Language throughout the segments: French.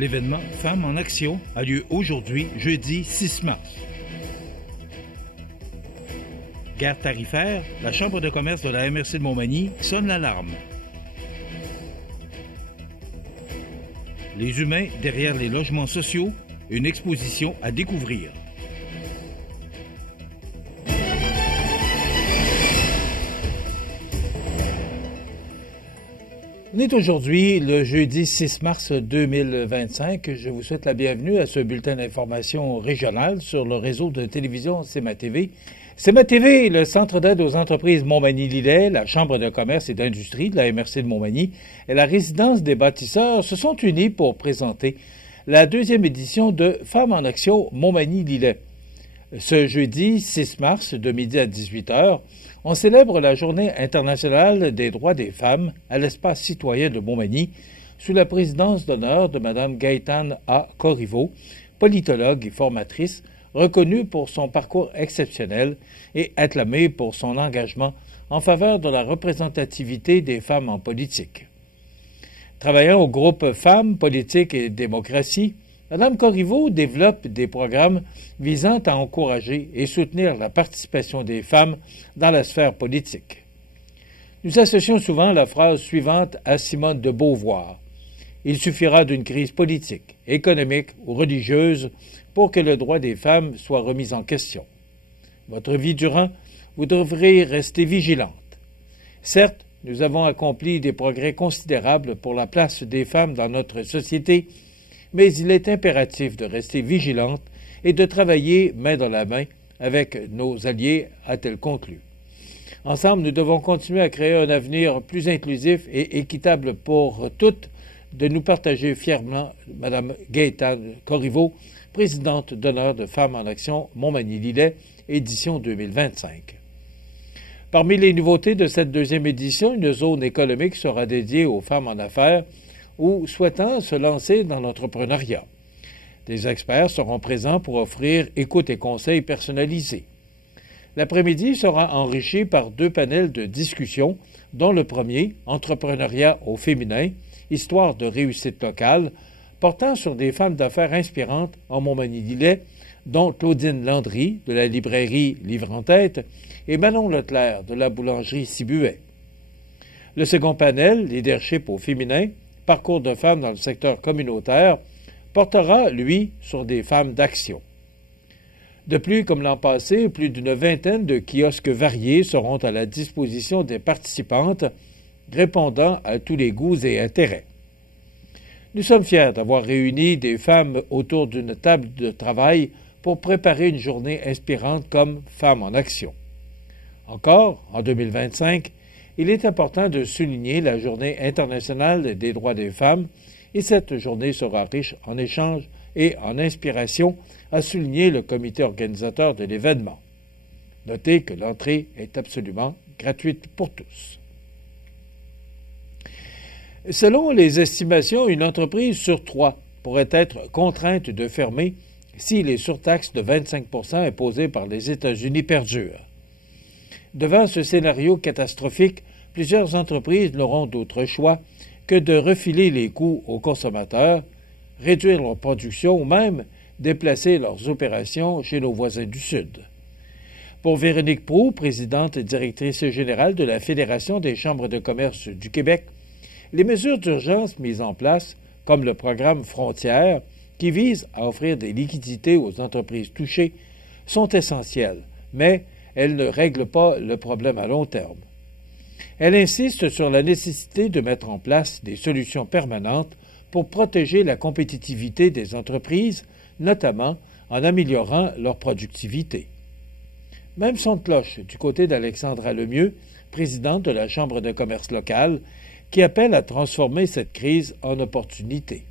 L'événement Femmes en action a lieu aujourd'hui, jeudi 6 mars. Guerre tarifaire, la Chambre de commerce de la MRC de Montmagny sonne l'alarme. Les humains derrière les logements sociaux, une exposition à découvrir. On est aujourd'hui le jeudi 6 mars 2025. Je vous souhaite la bienvenue à ce bulletin d'information régional sur le réseau de télévision CMA TV. CMA TV, le Centre d'aide aux entreprises Montmagny-Lillet, la Chambre de commerce et d'industrie de la MRC de Montmagny et la résidence des bâtisseurs se sont unis pour présenter la deuxième édition de Femmes en action Montmagny-Lillet. Ce jeudi 6 mars, de midi à 18h, on célèbre la Journée internationale des droits des femmes à l'espace citoyen de Montmagny sous la présidence d'honneur de Mme Gaëtane A. Corriveau, politologue et formatrice, reconnue pour son parcours exceptionnel et acclamée pour son engagement en faveur de la représentativité des femmes en politique. Travaillant au groupe Femmes, Politique et Démocratie, Mme Corriveau développe des programmes visant à encourager et soutenir la participation des femmes dans la sphère politique. Nous associons souvent la phrase suivante à Simone de Beauvoir. « Il suffira d'une crise politique, économique ou religieuse pour que le droit des femmes soit remis en question. Votre vie durant, vous devrez rester vigilante. Certes, nous avons accompli des progrès considérables pour la place des femmes dans notre société, mais il est impératif de rester vigilante et de travailler main dans la main avec nos alliés, a-t-elle conclu. Ensemble, nous devons continuer à créer un avenir plus inclusif et équitable pour toutes, de nous partager fièrement Mme Gaëtane Corriveau, présidente d'honneur de Femmes en action Montmagny-Lillet, édition 2025. Parmi les nouveautés de cette deuxième édition, une zone économique sera dédiée aux femmes en affaires ou souhaitant se lancer dans l'entrepreneuriat. Des experts seront présents pour offrir écoute et conseils personnalisés. L'après-midi sera enrichi par 2 panels de discussion, dont le premier, Entrepreneuriat au féminin, histoire de réussite locale, portant sur des femmes d'affaires inspirantes en Montmagny-Lillet, dont Claudine Landry, de la librairie Livre en tête, et Manon Leclerc, de la boulangerie Cibuet. Le second panel, Leadership au féminin, parcours de femmes dans le secteur communautaire, portera, lui, sur des femmes d'action. De plus, comme l'an passé, plus d'une vingtaine de kiosques variés seront à la disposition des participantes, répondant à tous les goûts et intérêts. Nous sommes fiers d'avoir réuni des femmes autour d'une table de travail pour préparer une journée inspirante comme Femmes en action. Encore, en 2025, il est important de souligner la Journée internationale des droits des femmes et cette journée sera riche en échanges et en inspiration, a souligné le comité organisateur de l'événement. Notez que l'entrée est absolument gratuite pour tous. Selon les estimations, une entreprise sur 3 pourrait être contrainte de fermer si les surtaxes de 25 % imposées par les États-Unis perdurent. Devant ce scénario catastrophique, plusieurs entreprises n'auront d'autre choix que de refiler les coûts aux consommateurs, réduire leur production ou même déplacer leurs opérations chez nos voisins du Sud. Pour Véronique Proulx, présidente et directrice générale de la Fédération des chambres de commerce du Québec, les mesures d'urgence mises en place, comme le programme Frontières, qui vise à offrir des liquidités aux entreprises touchées, sont essentielles, mais elles ne règlent pas le problème à long terme. Elle insiste sur la nécessité de mettre en place des solutions permanentes pour protéger la compétitivité des entreprises, notamment en améliorant leur productivité. Même son de cloche du côté d'Alexandra Lemieux, présidente de la Chambre de commerce locale, qui appelle à transformer cette crise en opportunité.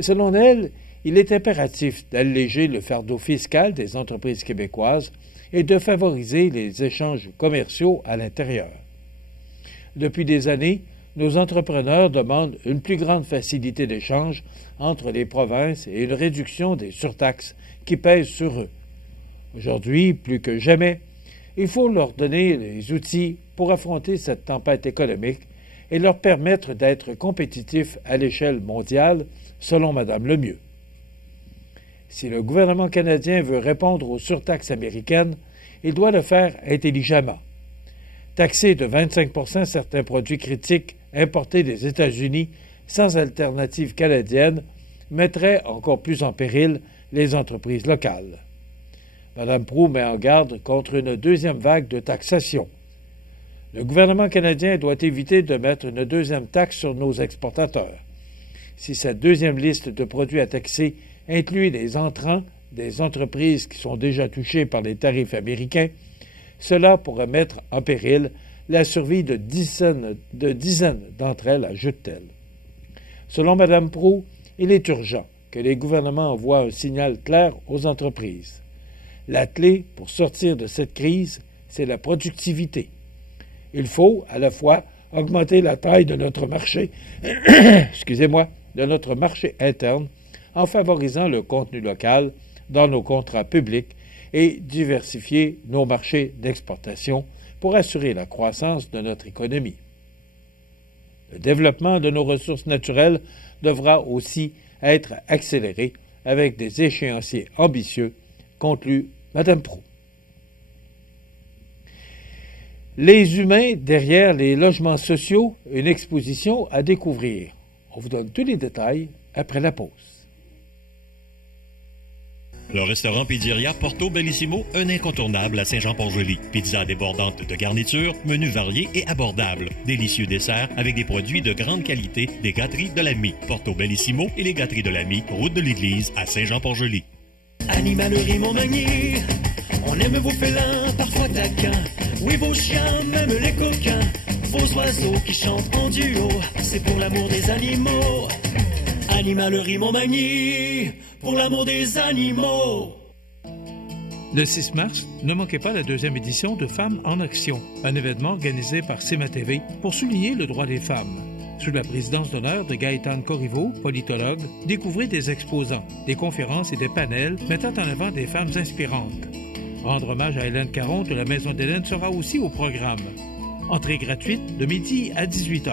Selon elle, il est impératif d'alléger le fardeau fiscal des entreprises québécoises et de favoriser les échanges commerciaux à l'intérieur. Depuis des années, nos entrepreneurs demandent une plus grande facilité d'échange entre les provinces et une réduction des surtaxes qui pèsent sur eux. Aujourd'hui, plus que jamais, il faut leur donner les outils pour affronter cette tempête économique et leur permettre d'être compétitifs à l'échelle mondiale selon Mme Lemieux. Si le gouvernement canadien veut répondre aux surtaxes américaines, il doit le faire intelligemment. Taxer de 25 % certains produits critiques importés des États-Unis sans alternative canadienne mettrait encore plus en péril les entreprises locales. Mme Proulx met en garde contre une deuxième vague de taxation. Le gouvernement canadien doit éviter de mettre une deuxième taxe sur nos exportateurs. Si cette deuxième liste de produits à taxer inclut les entrants des entreprises qui sont déjà touchées par les tarifs américains, cela pourrait mettre en péril la survie de dizaines d'entre elles, ajoute-t-elle. Selon Mme Proulx, il est urgent que les gouvernements envoient un signal clair aux entreprises. La clé pour sortir de cette crise, c'est la productivité. Il faut, à la fois, augmenter la taille de notre marché, de notre marché interne, en favorisant le contenu local dans nos contrats publics et diversifier nos marchés d'exportation pour assurer la croissance de notre économie. Le développement de nos ressources naturelles devra aussi être accéléré avec des échéanciers ambitieux, conclut Mme Proulx. Les humains derrière les logements sociaux, une exposition à découvrir. On vous donne tous les détails après la pause. Le restaurant Pizzeria Porto Bellissimo, un incontournable à Saint-Jean-Port-Joli. Pizza débordante de garniture, menu varié et abordable. Délicieux dessert avec des produits de grande qualité des gâteries de l'Ami. Porto Bellissimo et les gâteries de l'Ami, route de l'église à Saint-Jean-Port-Joli. Animalerie Montmagny, on aime vos félins, parfois taquins. Oui, vos chiens, même les coquins. Vos oiseaux qui chantent en duo, c'est pour l'amour des animaux. Animalerie Montmagny, pour l'amour des animaux. Le 6 mars, ne manquez pas la deuxième édition de Femmes en Action, un événement organisé par CEMA TV pour souligner le droit des femmes. Sous la présidence d'honneur de Gaëtane Corriveau, politologue, découvrez des exposants, des conférences et des panels mettant en avant des femmes inspirantes. Rendre hommage à Hélène Caron de la Maison d'Hélène sera aussi au programme. Entrée gratuite de midi à 18h.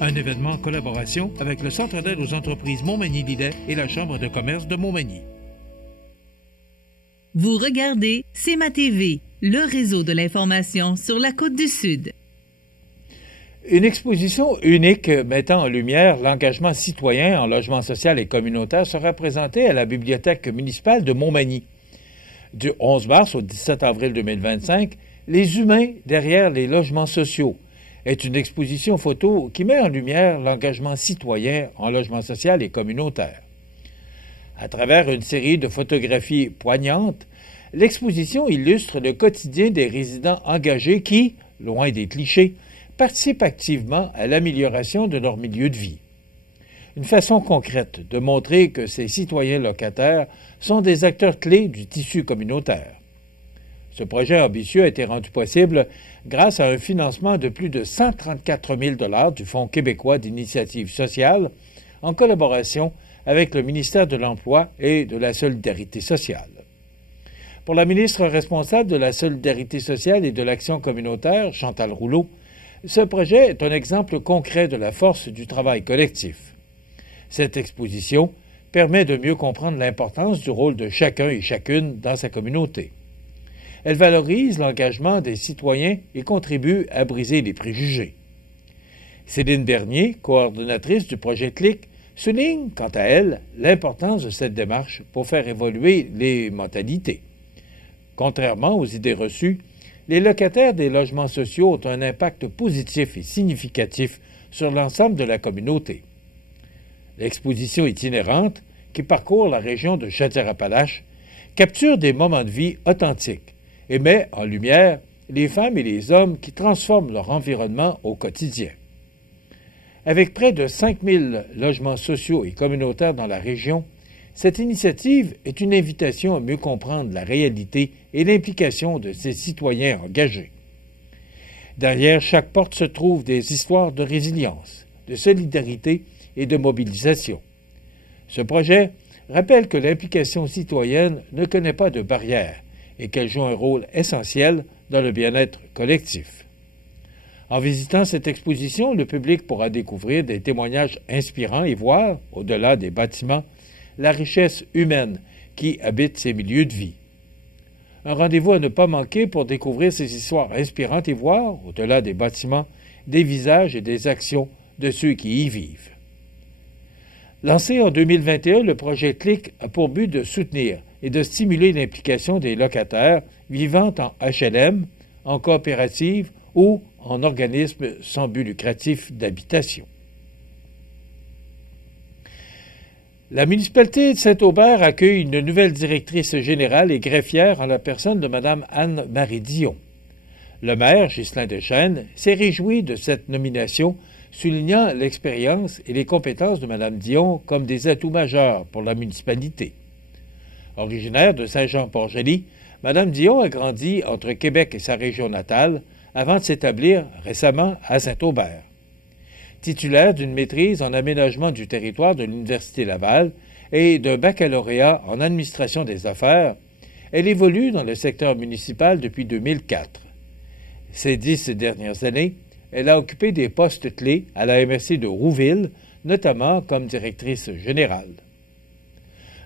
Un événement en collaboration avec le Centre d'aide aux entreprises Montmagny-Lillet et la Chambre de commerce de Montmagny. Vous regardez CEMA TV, le réseau de l'information sur la Côte-du-Sud. Une exposition unique mettant en lumière l'engagement citoyen en logement social et communautaire sera présentée à la Bibliothèque municipale de Montmagny. Du 11 mars au 17 avril 2025, Les humains derrière les logements sociaux est une exposition photo qui met en lumière l'engagement citoyen en logement social et communautaire. À travers une série de photographies poignantes, l'exposition illustre le quotidien des résidents engagés qui, loin des clichés, participent activement à l'amélioration de leur milieu de vie. Une façon concrète de montrer que ces citoyens locataires sont des acteurs clés du tissu communautaire. Ce projet ambitieux a été rendu possible grâce à un financement de plus de 134 000 $ du Fonds québécois d'initiative sociale en collaboration avec le ministère de l'Emploi et de la Solidarité sociale. Pour la ministre responsable de la Solidarité sociale et de l'Action communautaire, Chantal Rouleau, ce projet est un exemple concret de la force du travail collectif. Cette exposition permet de mieux comprendre l'importance du rôle de chacun et chacune dans sa communauté. Elle valorise l'engagement des citoyens et contribue à briser les préjugés. Céline Bernier, coordonnatrice du projet CLIC, souligne, quant à elle, l'importance de cette démarche pour faire évoluer les mentalités. Contrairement aux idées reçues, les locataires des logements sociaux ont un impact positif et significatif sur l'ensemble de la communauté. L'exposition itinérante, qui parcourt la région de Chaudière-Appalaches, capture des moments de vie authentiques et met en lumière les femmes et les hommes qui transforment leur environnement au quotidien. Avec près de 5 000 logements sociaux et communautaires dans la région, cette initiative est une invitation à mieux comprendre la réalité et l'implication de ces citoyens engagés. Derrière chaque porte se trouvent des histoires de résilience, de solidarité et de mobilisation. Ce projet rappelle que l'implication citoyenne ne connaît pas de barrières et qu'elle joue un rôle essentiel dans le bien-être collectif. En visitant cette exposition, le public pourra découvrir des témoignages inspirants et voir, au-delà des bâtiments, la richesse humaine qui habite ces milieux de vie. Un rendez-vous à ne pas manquer pour découvrir ces histoires inspirantes et voir, au-delà des bâtiments, des visages et des actions de ceux qui y vivent. Lancé en 2021, le projet CLIC a pour but de soutenir et de stimuler l'implication des locataires vivant en HLM, en coopérative ou en organisme sans but lucratif d'habitation. La municipalité de Saint-Aubert accueille une nouvelle directrice générale et greffière en la personne de Mme Anne-Marie Dion. Le maire, Ghislain Deschênes, s'est réjoui de cette nomination, soulignant l'expérience et les compétences de Mme Dion comme des atouts majeurs pour la municipalité. Originaire de Saint-Jean-Port-Joli, Mme Dion a grandi entre Québec et sa région natale avant de s'établir récemment à Saint-Aubert. Titulaire d'une maîtrise en aménagement du territoire de l'Université Laval et d'un baccalauréat en administration des affaires, elle évolue dans le secteur municipal depuis 2004. Ces 10 dernières années, elle a occupé des postes clés à la MRC de Rouville, notamment comme directrice générale.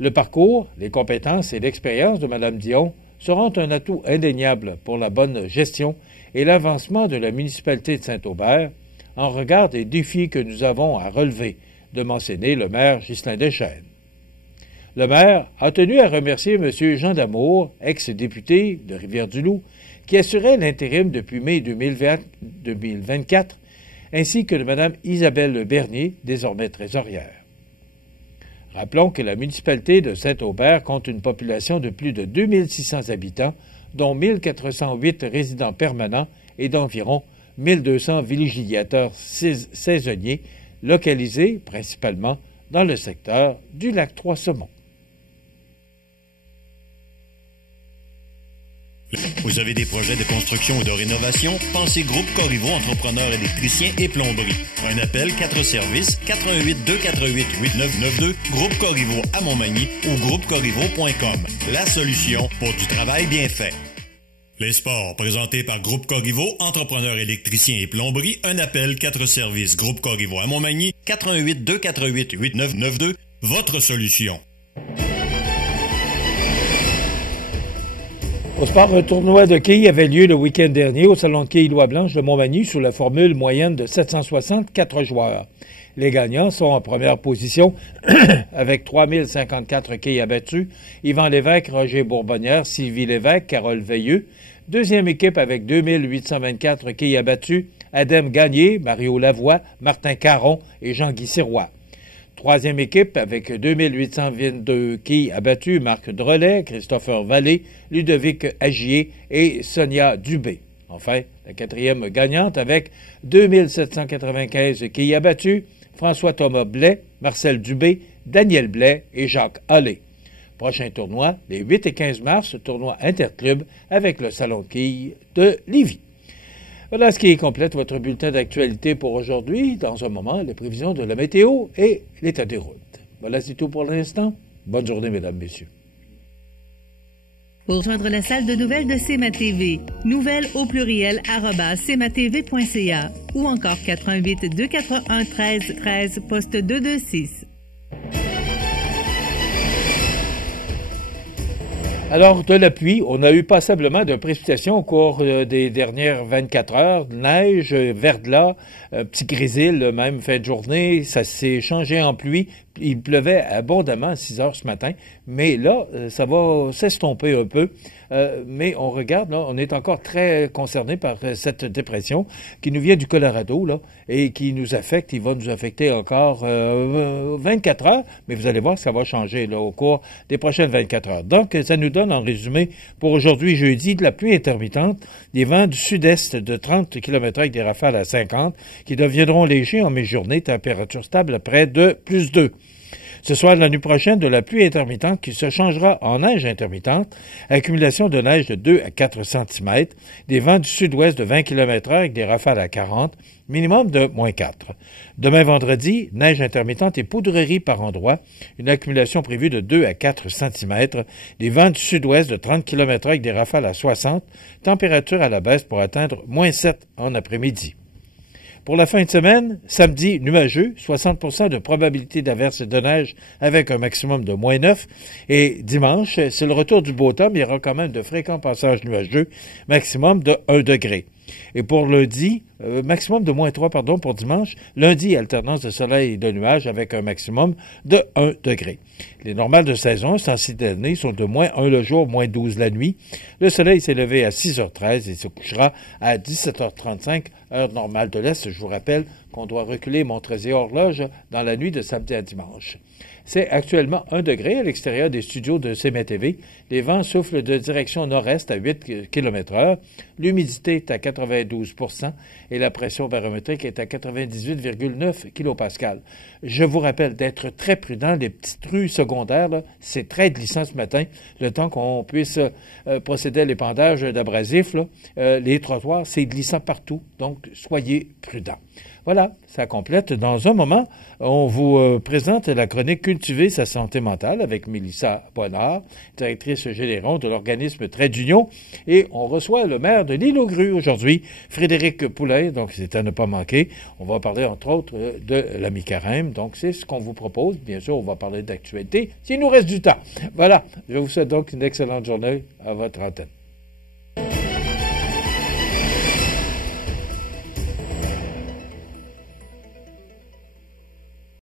Le parcours, les compétences et l'expérience de Mme Dion seront un atout indéniable pour la bonne gestion et l'avancement de la municipalité de Saint-Aubert, en regard des défis que nous avons à relever, de mentionner le maire Ghislain Deschênes. Le maire a tenu à remercier M. Jean Damour, ex-député de Rivière-du-Loup, qui assurait l'intérim depuis mai 2024, ainsi que de Mme Isabelle Bernier, désormais trésorière. Rappelons que la municipalité de Saint-Aubert compte une population de plus de 2600 habitants, dont 1408 résidents permanents et d'environ 1200 villégiateurs saisonniers, localisés principalement dans le secteur du lac Trois-Saumons. Vous avez des projets de construction ou de rénovation? Pensez Groupe Corriveau, entrepreneur électricien et plomberie. Un appel, 4 services, 418 248 8992, Groupe Corriveau à Montmagny ou groupecorriveau.com. La solution pour du travail bien fait. Les sports, présentés par Groupe Corriveau, entrepreneur électricien et plomberie. Un appel, 4 services, Groupe Corriveau à Montmagny, 418 248 8992, votre solution. Au sport, un tournoi de quilles avait lieu le week-end dernier au Salon de quilles Loi-Blanche de Montmagny sous la formule moyenne de 764 joueurs. Les gagnants sont en première position avec 3054 quilles abattues. Yvan Lévesque, Roger Bourbonnière, Sylvie Lévesque, Carole Veilleux. Deuxième équipe avec 2824 quilles abattues. Adem Gagné, Mario Lavoie, Martin Caron et Jean-Guy Sirois. Troisième équipe avec 2822 quilles abattues, Marc Drolet, Christopher Vallée, Ludovic Agier et Sonia Dubé. Enfin, la quatrième gagnante avec 2795 quilles abattues, François-Thomas Blais, Marcel Dubé, Daniel Blais et Jacques Hallé. Prochain tournoi, les 8 et 15 mars, tournoi interclub avec le Salon de quilles de Lévis. Voilà ce qui complète votre bulletin d'actualité pour aujourd'hui. Dans un moment, les prévisions de la météo et l'état des routes. Voilà, c'est tout pour l'instant. Bonne journée, mesdames, messieurs. Pour rejoindre la salle de nouvelles de CMA-TV, nouvelles au pluriel @cmatv.ca ou encore 88 281 13 13 poste 226. Alors, de la pluie, on a eu passablement de précipitations au cours des dernières 24 heures. Neige, verglas, petit grésil, même fin de journée. Ça s'est changé en pluie. Il pleuvait abondamment à 6 heures ce matin. Mais là, ça va s'estomper un peu. Mais on regarde, là, on est encore très concerné par cette dépression qui nous vient du Colorado, là, et qui nous affecte. Il va nous affecter encore 24 heures. Mais vous allez voir que ça va changer, là, au cours des prochaines 24 heures. Donc, ça nous donne en résumé pour aujourd'hui jeudi de la pluie intermittente, des vents du sud-est de 30 km avec des rafales à 50 qui deviendront légers en mi-journée, température stable à près de +2. Ce soir, la nuit prochaine, de la pluie intermittente qui se changera en neige intermittente, accumulation de neige de 2 à 4 cm, des vents du sud-ouest de 20 km/h avec des rafales à 40, minimum de -4. Demain vendredi, neige intermittente et poudrerie par endroits, une accumulation prévue de 2 à 4 cm, des vents du sud-ouest de 30 km/h avec des rafales à 60, température à la baisse pour atteindre -7 en après-midi. Pour la fin de semaine, samedi, nuageux, 60% de probabilité d'averse de neige avec un maximum de -9. Et dimanche, c'est le retour du beau temps, mais il y aura quand même de fréquents passages nuageux, maximum de 1 degré. Et pour lundi, maximum de -3, pour dimanche. Lundi, alternance de soleil et de nuages avec un maximum de 1 degré. Les normales de saison, censées d'année, sont de -1 le jour, -12 la nuit. Le soleil s'est levé à 6h13 et se couchera à 17h35, heure normale de l'Est. Je vous rappelle qu'on doit reculer montres et horloges dans la nuit de samedi à dimanche. C'est actuellement 1 degré à l'extérieur des studios de CMA-TV. Les vents soufflent de direction nord-est à 8 km/h. L'humidité est à 92% et la pression barométrique est à 98,9 kPa. Je vous rappelle d'être très prudent. Les petites rues secondaires, là, c'est très glissant ce matin. Le temps qu'on puisse procéder à l'épandage d'abrasifs, les trottoirs, c'est glissant partout. Donc, soyez prudents. Voilà, ça complète. Dans un moment, on vous présente la chronique Cultiver sa santé mentale avec Mélissa Bonnard, directrice générale de l'organisme Trait d'Union. Et on reçoit le maire de l'Île-aux-Grues aujourd'hui, Frédéric Poulain, donc c'est à ne pas manquer. On va parler entre autres de la mi-carême, donc c'est ce qu'on vous propose. Bien sûr, on va parler d'actualité s'il nous reste du temps. Voilà, je vous souhaite donc une excellente journée à votre antenne.